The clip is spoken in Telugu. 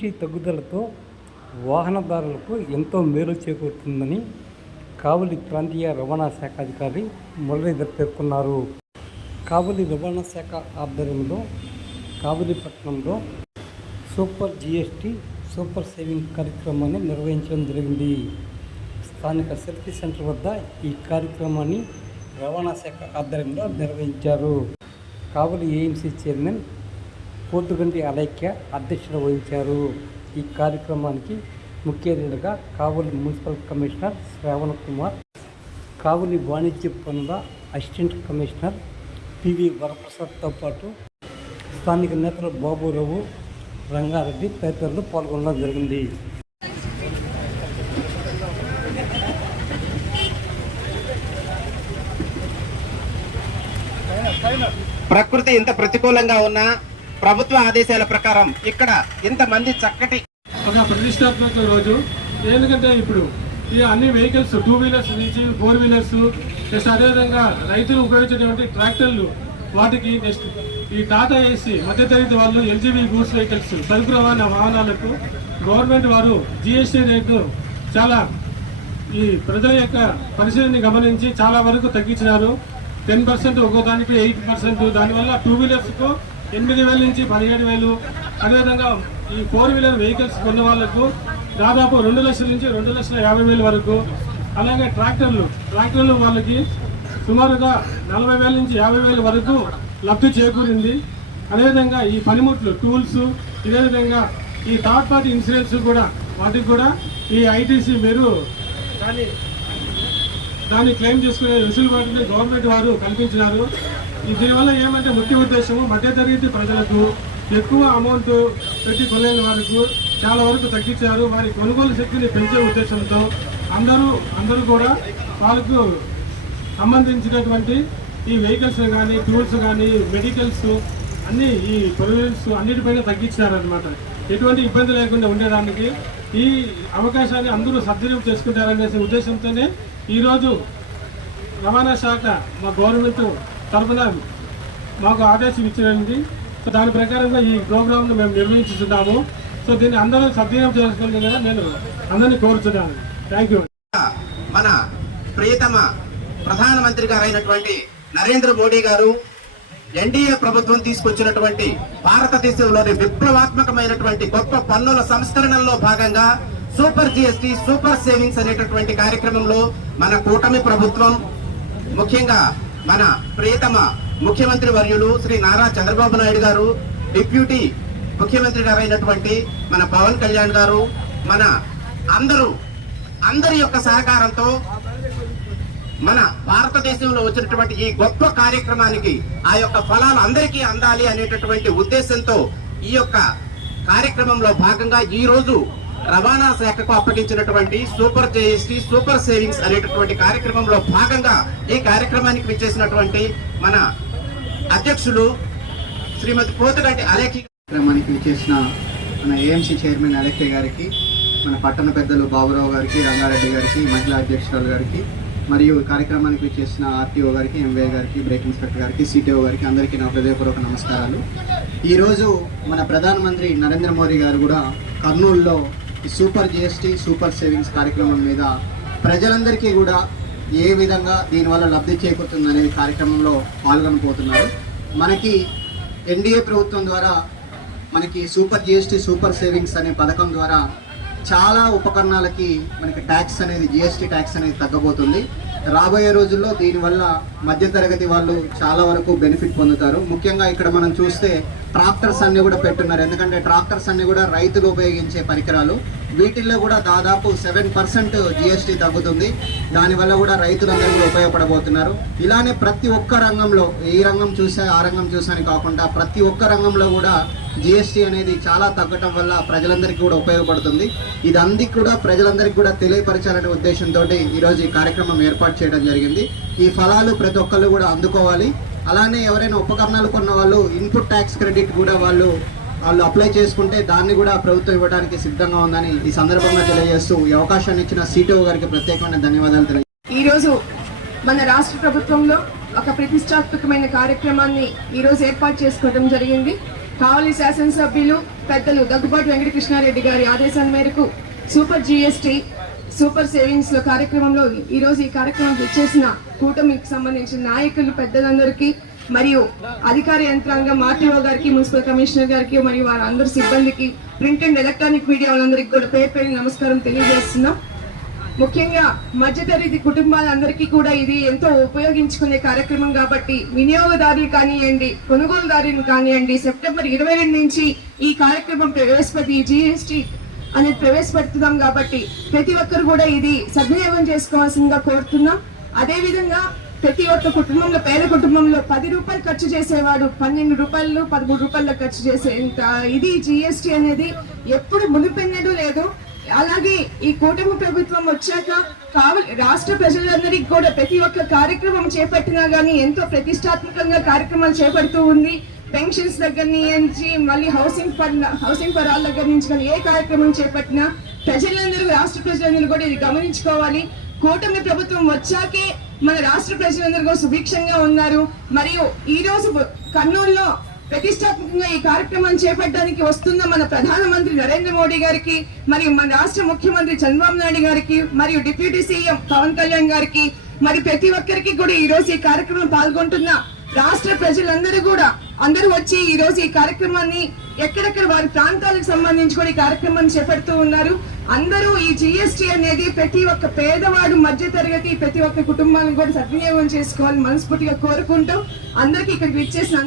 జీఎస్టీ తగ్గుదలతో వాహనదారులకు ఎంతో మేలు చేకూరుతుందని కావలి ప్రాంతీయ రవాణా శాఖ అధికారి మురళీధర్ పేర్కొన్నారు. కావలి రవాణా శాఖ ఆధ్వర్యంలో కావలి పట్టణంలో సూపర్ జీఎస్టీ సూపర్ సేవింగ్ కార్యక్రమాన్ని నిర్వహించడం జరిగింది. స్థానిక సెల్ఫీ సెంటర్ వద్ద ఈ కార్యక్రమాన్ని రవాణా శాఖ ఆధ్వర్యంలో నిర్వహించారు. కావలి ఏఎంసీ చైర్మన్ పోతుగంటి అలైక్య అధ్యక్షత వహించారు. ఈ కార్యక్రమానికి ముఖ్య అతిథిగా కావలి మున్సిపల్ కమిషనర్ శ్రావణ్ కుమార్ కావలి వాణిజ్య పనుల అసిస్టెంట్ కమిషనర్ పివి వరప్రసాద్తో పాటు స్థానిక నేతలు బాబురావు రంగారెడ్డి తదితరులు పాల్గొనడం జరిగింది. ప్రకృతి ఇంత ప్రతికూలంగా ఉన్నా ప్రభుత్వ ఆదేశాల ప్రకారం ఇక్కడ ఇంతమంది చక్కటి ఒక ప్రతిష్టాత్మక రోజు. ఎందుకంటే ఇప్పుడు ఈ అన్ని వెహికల్స్ టూ వీలర్స్ నుంచి ఫోర్ వీలర్స్ నెక్స్ట్ అదేవిధంగా రైతులు ఉపయోగించేటువంటి ట్రాక్టర్లు వాటికి నెక్స్ట్ ఈ టాటా ఏసీ మధ్యతరగతి వాళ్ళు ఎల్జీబీ గూడ్స్ వెహికల్స్ సరుకు రవాణా వాహనాలకు గవర్నమెంట్ వారు జిఎస్టీ రేటు చాలా ఈ ప్రజల యొక్క పరిస్థితిని గమనించి చాలా వరకు తగ్గించినారు. టెన్ పర్సెంట్ ఒక్కో దానికి ఎయిట్ పర్సెంట్ దానివల్ల టూ వీలర్స్కు ఎనిమిది వేల నుంచి పదిహేడు వేలు. అదేవిధంగా ఈ ఫోర్ వీలర్ వెహికల్స్ కొన్న వాళ్ళకు దాదాపు రెండు లక్షల నుంచి రెండు లక్షల యాభై వేల వరకు. అలాగే ట్రాక్టర్లు ట్రాక్టర్లు వాళ్ళకి సుమారుగా నలభై వేల నుంచి యాభై వేల వరకు లబ్ధి చేకూరింది. అదేవిధంగా ఈ పనిముట్లు టూల్స్ ఇదే విధంగా ఈ థర్డ్ పార్టీ ఇన్సూరెన్స్ కూడా వాటికి కూడా ఈ ఐటీసీ మీరు దాన్ని దాన్ని క్లెయిమ్ చేసుకునే వెసులుబాటుని గవర్నమెంట్ వారు కల్పించినారు. దీనివల్ల ఏమంటే ముఖ్య ఉద్దేశము మధ్యతరగతి ప్రజలకు ఎక్కువ అమౌంట్ పెట్టి కొనలేని వారికి చాలా వరకు తగ్గించారు. వారి కొనుగోలు శక్తిని పెంచే ఉద్దేశంతో అందరూ అందరూ కూడా వాళ్ళకు సంబంధించినటువంటి ఈ వెహికల్స్ కానీ టూల్స్ కానీ మెడికల్స్ అన్ని ఈ ప్రొవిజన్స్ అన్నిటిపైన తగ్గించారనమాట ఎటువంటి ఇబ్బంది లేకుండా ఉండడానికి ఈ అవకాశాన్ని అందరూ సద్వినియోగం చేసుకుంటారనే ఉద్దేశంతోనే ఈరోజు రవాణా శాఖ మా గవర్నమెంట్ తరఫున మాకు ఆదేశం ఇచ్చినది. సో దాని ప్రకారంగా ఈ ప్రోగ్రామ్ను మేము నిర్వహించుతున్నాము. సో దీన్ని అందరూ సద్వినియోగం చేసుకోవాలని నేను అందరినీ కోరుతున్నాను థ్యాంక్ యూ మన ప్రియతమ ప్రధానమంత్రి గారైనటువంటి నరేంద్ర మోడీ గారు ఎన్డీఏ ప్రభుత్వం తీసుకొచ్చినటువంటి భారతదేశంలోని విప్లవాత్మకమైనటువంటి గొప్ప పన్నుల సంస్కరణల్లో భాగంగా సూపర్ జిఎస్టి సూపర్ సేవింగ్స్ అనేటటువంటి కార్యక్రమంలో మన కూటమి ప్రభుత్వం ముఖ్యంగా మన ప్రియతమ ముఖ్యమంత్రి వర్యులు శ్రీ నారా చంద్రబాబు నాయుడు గారు డిప్యూటీ ముఖ్యమంత్రి గారైనటువంటి మన పవన్ కళ్యాణ్ గారు మన అందరూ అందరి యొక్క సహకారంతో మన భారతదేశంలో వచ్చినటువంటి ఈ గొప్ప కార్యక్రమానికి ఆ యొక్క ఫలాలు అందరికీ అందాలి అనేటటువంటి ఉద్దేశంతో ఈ యొక్క కార్యక్రమంలో భాగంగా ఈ రోజు రవాణా శాఖకు అప్పగించినటువంటి సూపర్ జేఎస్టీ సూపర్ సేవింగ్స్ అనేటటువంటి కార్యక్రమంలో భాగంగా ఈ కార్యక్రమానికి విచ్చేసినటువంటి మన అధ్యక్షులు శ్రీమతి పోతుగంటి అలేఖి కార్యక్రమానికి విచ్చేసిన మన ఏఎంసీ చైర్మన్ అలెక్కే గారికి మన పట్టణ పెద్దలు బాబురావు గారికి రంగారెడ్డి గారికి మహిళా అధ్యక్షురాలు గారికి మరియు కార్యక్రమానికి చేసిన ఆర్టీఓ గారికి ఎంవే గారికి బ్రేక్ ఇన్స్పెక్టర్ గారికి సిటీఓ గారికి అందరికీ నా హృదయపూర్వక నమస్కారాలు. ఈరోజు మన ప్రధానమంత్రి నరేంద్ర మోదీ గారు కూడా కర్నూలులో ఈ సూపర్ జిఎస్టీ సూపర్ సేవింగ్స్ కార్యక్రమం మీద ప్రజలందరికీ కూడా ఏ విధంగా దీనివల్ల లబ్ధి చేకూరుతుందనే కార్యక్రమంలో పాల్గొనబోతున్నారు. మనకి ఎన్డీఏ ప్రభుత్వం ద్వారా మనకి సూపర్ జిఎస్టీ సూపర్ సేవింగ్స్ అనే పథకం ద్వారా చాలా ఉపకరణాలకి మనకి ట్యాక్స్ అనేది జిఎస్టీ ట్యాక్స్ అనేది తగ్గబోతుంది. రాబోయే రోజుల్లో దీనివల్ల మధ్యతరగతి వాళ్ళు చాలా వరకు బెనిఫిట్ పొందుతారు. ముఖ్యంగా ఇక్కడ మనం చూస్తే ట్రాక్టర్స్ అన్ని కూడా పెట్టున్నారు. ఎందుకంటే ట్రాక్టర్స్ అన్ని కూడా రైతులు ఉపయోగించే పరికరాలు. వీటిల్లో కూడా దాదాపు సెవెన్ పర్సెంట్ జిఎస్టీ తగ్గుతుంది. దానివల్ల కూడా రైతులందరూ కూడా ఉపయోగపడబోతున్నారు. ఇలానే ప్రతి ఒక్క రంగంలో ఏ రంగం చూసా ఆ రంగం చూసాని కాకుండా ప్రతి ఒక్క రంగంలో కూడా జిఎస్టీ అనేది చాలా తగ్గటం వల్ల ప్రజలందరికీ కూడా ఉపయోగపడుతుంది. ఇది అందుకు కూడా ప్రజలందరికీ కూడా తెలియపరచాలనే ఉద్దేశంతో ఈరోజు ఈ కార్యక్రమం ఏర్పాటు చేయడం జరిగింది. ఈ ఫలాలు ప్రతి ఒక్కళ్ళు కూడా అందుకోవాలి. అలానే ఎవరైనా ఉపకరణాలు కొన్న వాళ్ళు ఇన్పుట్ ట్యాక్స్ క్రెడిట్ కూడా వాళ్ళు వాళ్ళు అప్లై చేసుకుంటే దాన్ని కూడా ప్రభుత్వం ఇవ్వడానికి సిద్ధంగా ఉందని ఈ సందర్భంగా తెలియజేస్తూ ఈ అవకాశాన్ని ఇచ్చిన సిటిఓ గారికి ప్రత్యేకమైన ధన్యవాదాలు తెలియ ఈరోజు మన రాష్ట్ర ప్రభుత్వంలో ఒక ప్రతిష్టాత్మకమైన కార్యక్రమాన్ని ఈరోజు ఏర్పాటు చేసుకోవడం జరిగింది. కావలి శాసనసభ్యులు పెద్దలు దగ్గుబాటు వెంకటకృష్ణారెడ్డి గారి ఆదేశాల మేరకు సూపర్ జిఎస్టి సూపర్ సేవింగ్స్లో కార్యక్రమంలో ఈ రోజు ఈ కార్యక్రమం చేసిన కూటమికి సంబంధించిన నాయకులు పెద్దలందరికీ మరియు అధికార యంత్రాంగం ఆర్టీఓ గారికి మున్సిపల్ కమిషనర్ గారికి మరియు వారందరి సిబ్బందికి ప్రింట్ అండ్ ఎలక్ట్రానిక్ మీడియా వాళ్ళందరికీ కూడా పేరు పేరు నమస్కారం తెలియజేస్తున్నాం. ముఖ్యంగా మధ్యతరగతి కుటుంబాలందరికీ కూడా ఇది ఎంతో ఉపయోగించుకునే కార్యక్రమం కాబట్టి వినియోగదారులు కానివ్వండి కొనుగోలుదారులు కానివ్వండి సెప్టెంబర్ ఇరవై రెండు నుంచి ఈ కార్యక్రమం ప్రవేశపెట్టి జిఎస్టి అనేది ప్రవేశపెడుతున్నాం కాబట్టి ప్రతి ఒక్కరు కూడా ఇది సద్వినియోగం చేసుకోవాల్సిందిగా కోరుతున్నాం. అదే విధంగా ప్రతి ఒక్క కుటుంబంలో పేద కుటుంబంలో పది రూపాయలు ఖర్చు చేసేవాడు పన్నెండు రూపాయలు పదమూడు రూపాయలు ఖర్చు చేసే ఇది జిఎస్టి అనేది ఎప్పుడు మునిపెన్నడూ లేదు. అలాగే ఈ కూటమి ప్రభుత్వం వచ్చాక కావలి రాష్ట్ర ప్రజలందరికీ కూడా ప్రతి ఒక్క కార్యక్రమం చేపట్టినా గానీ ఎంతో ప్రతిష్టాత్మకంగా కార్యక్రమాలు చేపడుతూ ఉంది. పెన్షన్స్ దగ్గర నుంచి మళ్ళీ housing for housing for all దగ్గర నుంచి కానీ ఏ కార్యక్రమం చేపట్టినా ప్రజలందరూ రాష్ట్ర ప్రజలందరూ కూడా ఇది గమనించుకోవాలి. కూటమి ప్రభుత్వం వచ్చాకే మన రాష్ట్ర ప్రజలందరూ కూడా సుభిక్షంగా ఉన్నారు. మరియు ఈ రోజు కర్నూలులో ప్రతిష్టాత్మకంగా ఈ కార్యక్రమాన్ని చేపట్టడానికి వస్తున్న మన ప్రధానమంత్రి నరేంద్ర మోడీ గారికి మరియు మన రాష్ట్ర ముఖ్యమంత్రి చంద్రబాబు నాయుడు గారికి మరియు డిప్యూటీ సీఎం పవన్ కళ్యాణ్ గారికి మరి ప్రతి ఒక్కరికి కూడా ఈ రోజు ఈ కార్యక్రమం పాల్గొంటున్న రాష్ట్ర ప్రజలందరూ కూడా అందరూ వచ్చి ఈ రోజు ఈ కార్యక్రమాన్ని ఎక్కడెక్కడ వారి ప్రాంతాలకు సంబంధించి కూడా ఈ కార్యక్రమాన్ని చేపడుతూ ఉన్నారు. అందరూ ఈ జిఎస్టి అనేది ప్రతి ఒక్క పేదవాడు మధ్య తరగతి ప్రతి ఒక్క కుటుంబాలను కూడా సద్వినియోగం చేసుకోవాలని మనస్ఫూర్తిగా కోరుకుంటూ అందరికీ ఇక్కడికి విచ్చేసిన